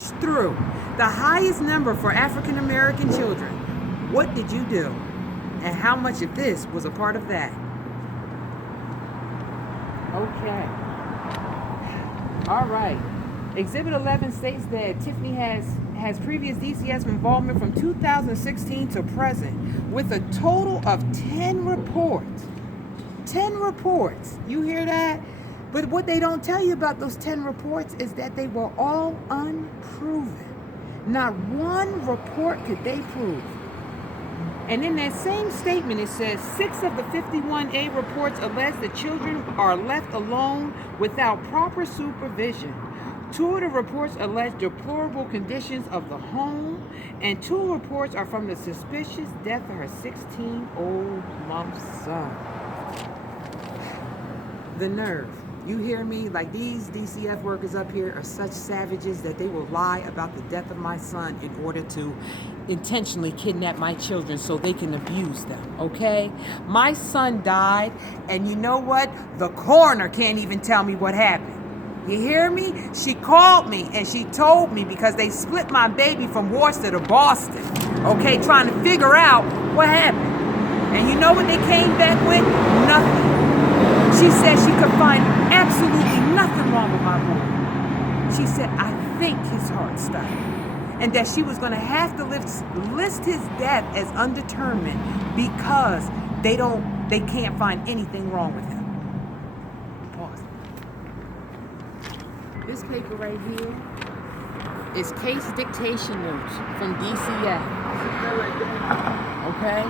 through the highest number for African American children. What did you do? And how much of this was a part of that? Okay. All right. Exhibit 11 states that Tiffany has previous DCS involvement from 2016 to present with a total of 10 reports. 10 reports. You hear that? But what they don't tell you about those 10 reports is that they were all unproven. Not one report could they prove. And in that same statement, it says 6 of the 51A reports allege that children are left alone without proper supervision. 2 of the reports allege deplorable conditions of the home, and 2 reports are from the suspicious death of her 16-month son. The nerve. You hear me? Like, these DCF workers up here are such savages that they will lie about the death of my son in order to intentionally kidnap my children so they can abuse them, okay? My son died, and you know what? The coroner can't even tell me what happened. You hear me? She called me and she told me because they split my baby from Worcester to Boston, okay, trying to figure out what happened. And you know what they came back with? Nothing. She said she could find absolutely nothing wrong with my boy. She said, I think his heart stopped. And that she was going to have to list his death as undetermined because they can't find anything wrong with him. Pause. This paper right here is case dictation notes from DCF. Okay?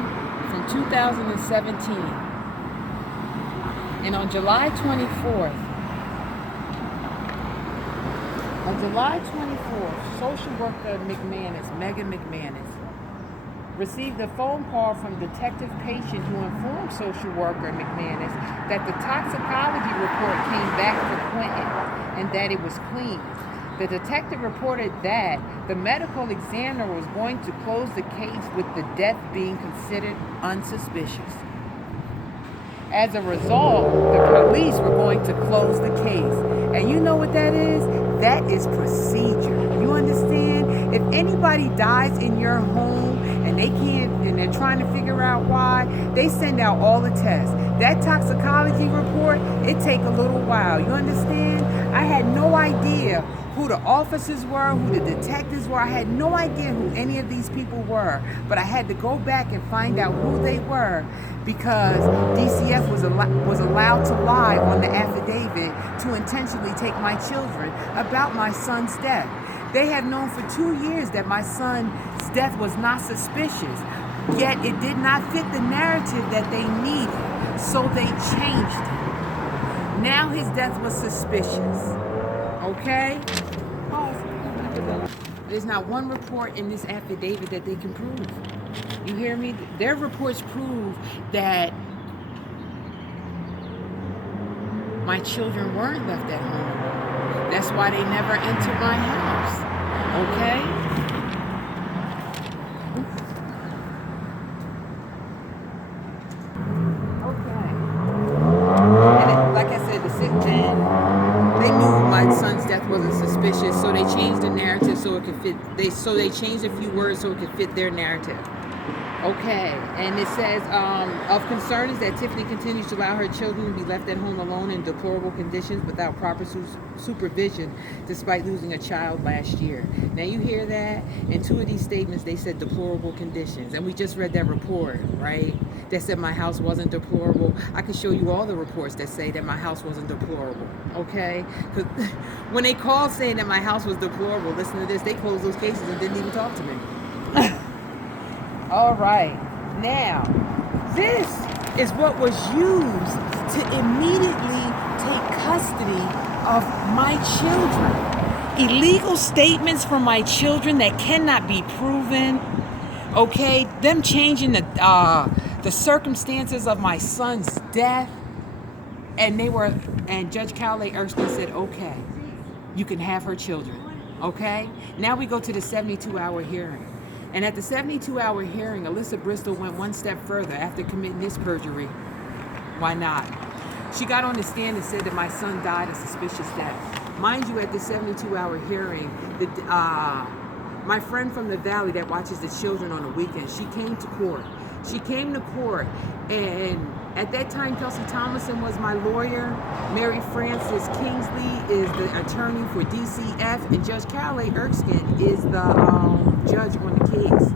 From 2017. And on July 24th, social worker Megan McManus, received a phone call from detective patient who informed social worker McManus that the toxicology report came back for Clinton and that it was clean. The detective reported that the medical examiner was going to close the case with the death being considered unsuspicious. As a result, the police were going to close the case. And you know what that is? That is procedure. You understand? If anybody dies in your home and they're trying to figure out why, they send out all the tests. That toxicology report, it take a little while. You understand? I had no idea who the officers were, who the detectives were. I had no idea who any of these people were, but I had to go back and find out who they were because DCF was allowed to lie on the affidavit to intentionally take my children about my son's death. They have known for 2 years that my son's death was not suspicious, yet it did not fit the narrative that they needed, so they changed it. Now his death was suspicious. Okay? There's not one report in this affidavit that they can prove. You hear me? Their reports prove that my children weren't left at home. That's why they never entered my house. Okay? Okay. And like I said, the sick man, they knew my son's death wasn't suspicious, so they changed the narrative so it could fit. They changed a few words so it could fit their narrative. Okay, and it says, of concern is that Tiffany continues to allow her children to be left at home alone in deplorable conditions without proper supervision, despite losing a child last year. Now you hear that? In 2 of these statements, they said deplorable conditions, and we just read that report, right? That said my house wasn't deplorable. I can show you all the reports that say that my house wasn't deplorable, okay? Because when they called saying that my house was deplorable, listen to this, they closed those cases and didn't even talk to me. All right, now, this is what was used to immediately take custody of my children. Illegal statements from my children that cannot be proven, okay? Them changing the circumstances of my son's death, and Judge Cowley Erskine said, okay, you can have her children, okay? Now we go to the 72-hour hearing. And at the 72-hour hearing, Alyssa Bristol went one step further after committing this perjury. Why not? She got on the stand and said that my son died a suspicious death. Mind you, at the 72-hour hearing, my friend from the Valley that watches the children on the weekend, she came to court. She came to court, and at that time, Kelsey Thomason was my lawyer. Mary Frances Kingsley is the attorney for DCF, and Judge Carolee Erskine is the judge on the case.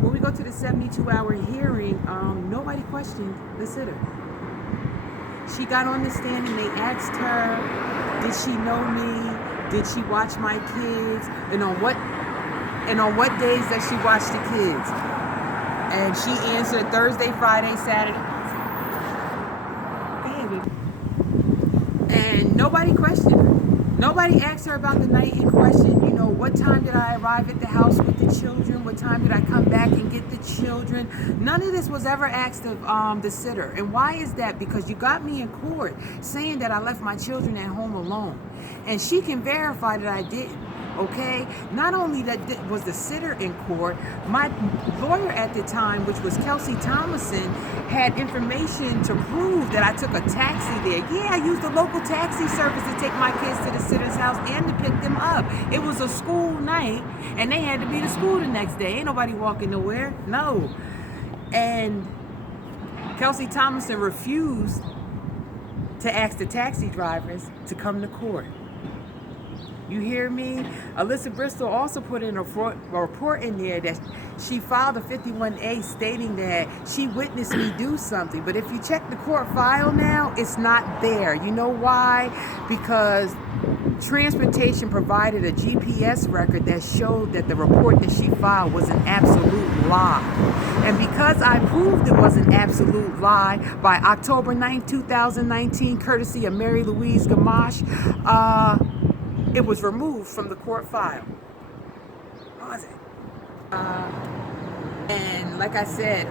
When we go to the 72-hour hearing, nobody questioned the sitter. She got on the stand and they asked her, did she know me? Did she watch my kids? And on what days does she watch the kids? And she answered Thursday, Friday, Saturday. And nobody questioned her. Nobody asked her about the night in question. You know, what time did I arrive at the house with the children? What time did I come back and get the children? None of this was ever asked of the sitter. And why is that? Because you got me in court saying that I left my children at home alone. And she can verify that I didn't. Okay, not only that was the sitter in court, my lawyer at the time, which was Kelsey Thomason, had information to prove that I took a taxi there. Yeah, I used a local taxi service to take my kids to the sitter's house and to pick them up. It was a school night, and they had to be to school the next day. Ain't nobody walking nowhere, no. And Kelsey Thomason refused to ask the taxi drivers to come to court. You hear me? Alyssa Bristol also put in a report in there that she filed a 51A stating that she witnessed me do something. But if you check the court file now, it's not there. You know why? Because transportation provided a GPS record that showed that the report that she filed was an absolute lie. And because I proved it was an absolute lie by October 9, 2019, courtesy of Mary Louise Gamache, it was removed from the court file. What was it? And like I said,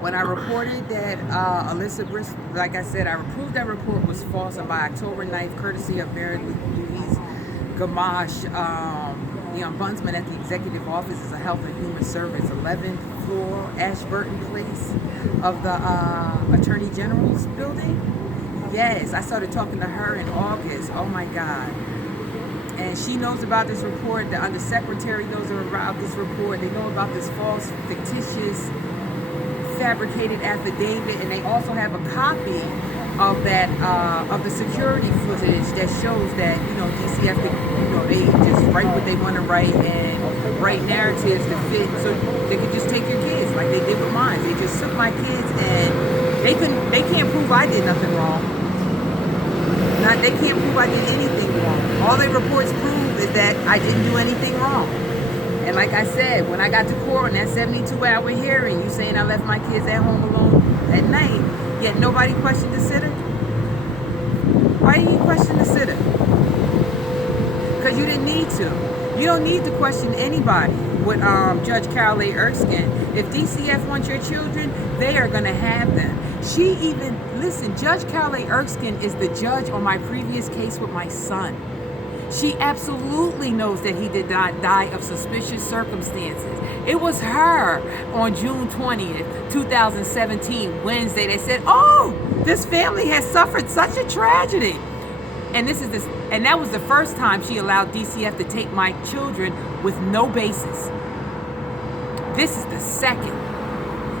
when I reported that Alyssa Bristol, like I said, I proved that report was false, and by October 9th, courtesy of Mary Louise Gamache, the ombudsman at the Executive Office of Health and Human Service, 11th floor, Ashburton Place of the Attorney General's building. Yes, I started talking to her in August. Oh my God. And she knows about this report. The undersecretary knows about this report. They know about this false, fictitious, fabricated affidavit, and they also have a copy of that of the security footage that shows that DCF, they just write what they want to write and write narratives to fit, so they could just take your kids like they did with mine. They just took my kids, and they can't prove I did nothing wrong. They can't prove I did anything wrong. All their reports prove is that I didn't do anything wrong. And like I said, when I got to court on that 72-hour hearing, you saying I left my kids at home alone at night, yet nobody questioned the sitter? Why didn't you question the sitter? Because you didn't need to. You don't need to question anybody with Judge Carolee Erskine. If DCF wants your children, they are going to have them. Listen, Judge Carolee Erskine is the judge on my previous case with my son. She absolutely knows that he did not die of suspicious circumstances. It was her on June 20th, 2017, Wednesday, that said, oh, this family has suffered such a tragedy. And that was the first time she allowed DCF to take my children with no basis. This is the second.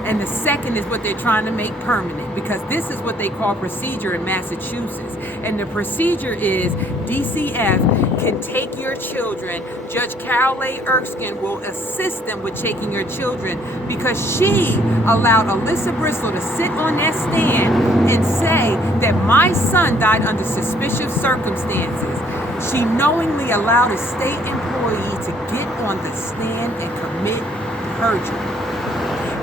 And the second is what they're trying to make permanent, because this is what they call procedure in Massachusetts. And the procedure is DCF can take your children. Judge Carolee Erskine will assist them with taking your children, because she allowed Alyssa Bristol to sit on that stand and say that my son died under suspicious circumstances. She knowingly allowed a state employee to get on the stand and commit perjury,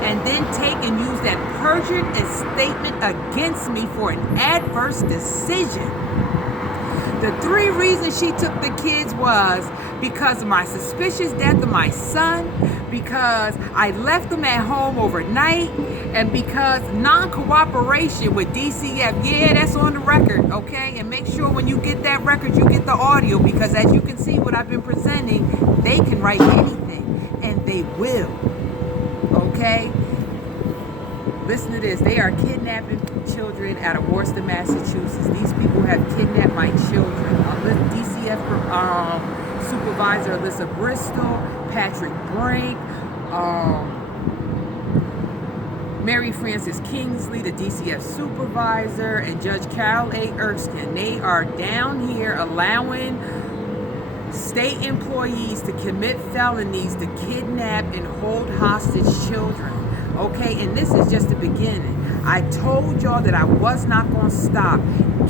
and then take and use that perjured statement against me for an adverse decision. The three reasons she took the kids was because of my suspicious death of my son, because I left them at home overnight, and because non-cooperation with DCF. Yeah, that's on the record, okay? And make sure when you get that record, you get the audio, because as you can see what I've been presenting, they can write anything, and they will. Okay? Listen to this. They are kidnapping children out of Worcester, Massachusetts. These people have kidnapped my children. DCF Supervisor Alyssa Bristol, Patrick Brink, Mary Frances Kingsley, the DCF Supervisor, and Judge Carol A. Erskine. They are down here allowing state employees to commit felonies to kidnap and hold hostage children. Okay, and this is just the beginning. I told y'all that I was not going to stop.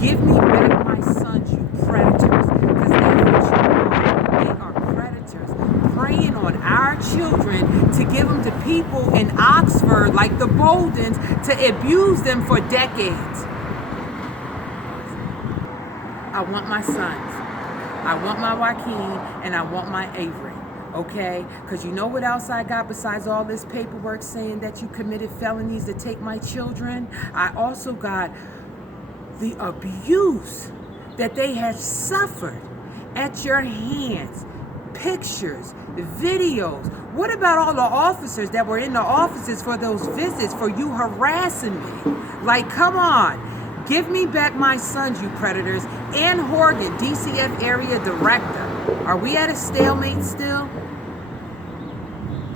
Give me back my sons, you predators, because that's what you are. They are predators, preying on our children to give them to people in Oxford, like the Boldens, to abuse them for decades. I want my sons. I want my Joaquin, and I want my Avery. Okay? Because you know what else I got besides all this paperwork saying that you committed felonies to take my children? I also got the abuse that they have suffered at your hands. Pictures, videos. What about all the officers that were in the offices for those visits for you harassing me? Like, come on. Give me back my sons, you predators. Ann Horgan, DCF Area Director. Are we at a stalemate still?